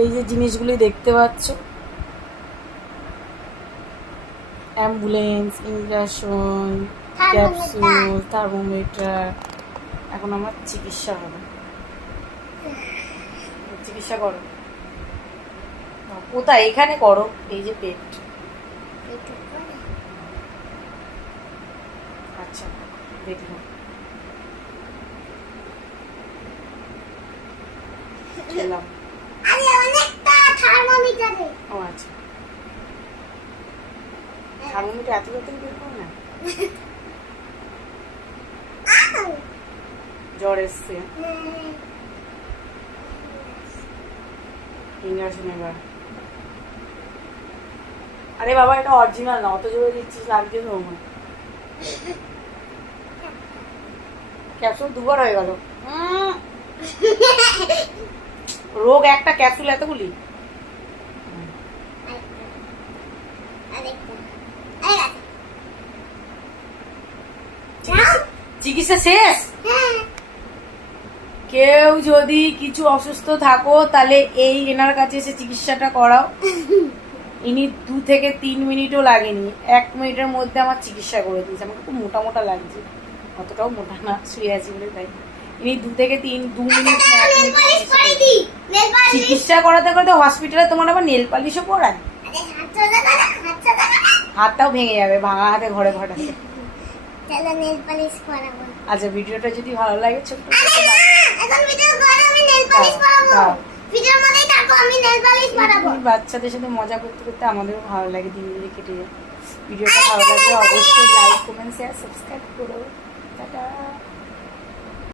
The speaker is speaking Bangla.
এই যে জিনিসগুলি দেখতে পাচ্ছ, অ্যাম্বুলেন্স, ইঞ্জেকশন, ক্যাপসুল, থার্মোমিটার। এখন আমার চিকিৎসা হবে। চিকিৎসা করো কোথায়? এখানে করো, এই যে পেট। আচ্ছা দেখলাম, খেলাম। ও আচ্ছা, থার্মোমিটার এত তাড়াতাড়ি বের করো না, জ্বর এসছে। ইঞ্জেকশন এবার। আরে বাবা, এটা অরিজিনাল না, অত জোরে দিচ্ছিস, লাগছে তো আমার। ক্যাপসুল দুবার হয়ে গেল। রোগ একটা, ক্যাপসুল এতগুলি। চিকিৎসা শেষ? কেউ যদি কিছু অসুস্থ থাকো তাহলে এই এনার কাছে এসে চিকিৎসাটা করাও। ইনি 2 থেকে 3 মিনিটও লাগেনি, 1 মিনিটের মধ্যে আমার চিকিৎসা করে দিয়েছে। আমাকে খুব মোটা মোটা লাগছে, অতটাও মোটা না, শুয়ে আছি বলে তাই। ইনি 2 থেকে 2 মিনিট চিকিৎসা করাতে করাতে হসপিটালে তোমার আবার নেল পালিশও পড়ায়। হাতটাও ভেঙে যাবে, ভাঙা হাতে ঘরে ঘটাতে। আচ্ছা, ভিডিওটা যদি ভালো লাগে ছোট্ট বাচ্চাদের সাথে মজা করতে করতে আমাদেরও ভালো লাগে, দিনগুলি কেটে যায়। ভিডিওটা ভালো লাগলে অবশ্যই লাইক, কমেন্ট, শেয়ার, সাবস্ক্রাইব করো। টাটা।